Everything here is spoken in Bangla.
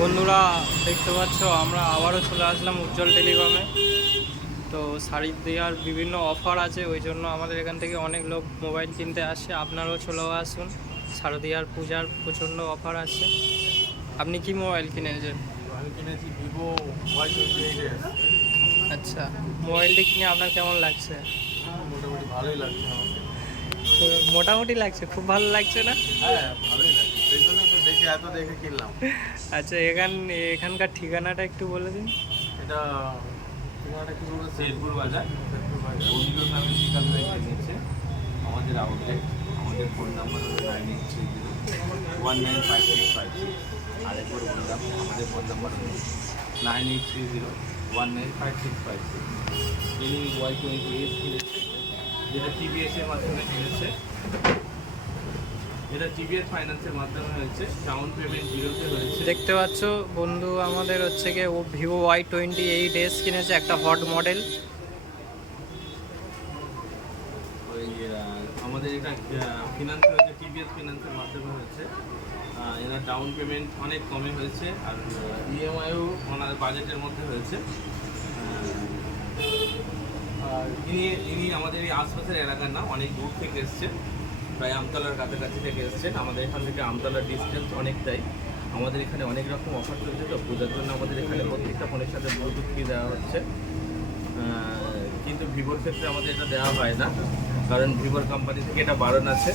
বন্ধুরা দেখতে পাচ্ছ আমরা আবারও চলে আসলাম উজ্জ্বল টেলিকমে। তো শাড়ির দেওয়ার বিভিন্ন অফার আছে, ওই জন্য আমাদের এখান থেকে অনেক লোক মোবাইল কিনতে আসে। আপনারাও চলে আসুন, শারদীয়ার পূজার প্রচণ্ড অফার আছে। আপনি কি মোবাইল কিনেছেন? আমি কিনেছি ভিভো Y28s। আচ্ছা, মোবাইলটি কিনে আপনার কেমন লাগছে? মোটামুটি ভালোই লাগছে আমার। তো মোটামুটি লাগছে, খুব ভালো লাগছে না? হ্যাঁ, ভালোই লাগছে, সেই জন্যই তো দেখে কিনলাম। আচ্ছা, এখানকার ঠিকানাটা একটু বলে দিন। এটা ঠিকানাটা কি বলবো, শেরপুর বাজার। বন্ধুর নামে বিকাশ ভাই কিনেছে আমাদের আউটলেট। আমাদের ফোন নাম্বার হলো 9830195656। আরেকবার বললাম, আমাদের ফোন নাম্বার হলো 9830195656। তিনি Y28s কিনেছে, যেটা টিভিএস এর মাধ্যমে কিনেছে। এটা টিভিএস ফাইন্যান্সের মাধ্যমে হয়েছে, ডাউন পেমেন্ট জিরোতে হয়েছে। দেখতে পাচ্ছ বন্ধু, আমাদের হচ্ছে গিয়ে ও ভিভো Y28s কিনেছে, একটা হট মডেল। ওই আমাদের এটা ফিনান্স হয়েছে, টিভিএস ফিনান্সের মাধ্যমে হয়েছে। এরা ডাউন পেমেন্ট অনেক কমে হয়েছে, আর ইএমআইও ওনাদের বাজেটের মধ্যে হয়েছে। আর ইনি আমাদের এই আশপাশের এলাকার না, অনেক দূর থেকে এসছেন, প্রায় আমতলার কাছাকাছি থেকে এসছেন। আমাদের এখান থেকে আমতলার ডিস্টেন্স অনেকটাই। আমাদের এখানে অনেক রকম অফার চলছে, তো পূজার জন্য আমাদের এখানে প্রত্যেকটা ফোনের সাথে ব্লুটুথ কি দেওয়া হচ্ছে। কিন্তু ভিভোর ক্ষেত্রে আমাদের এটা দেওয়া হয় না, কারণ ভিভোর কোম্পানি থেকে এটা বারণ আছে।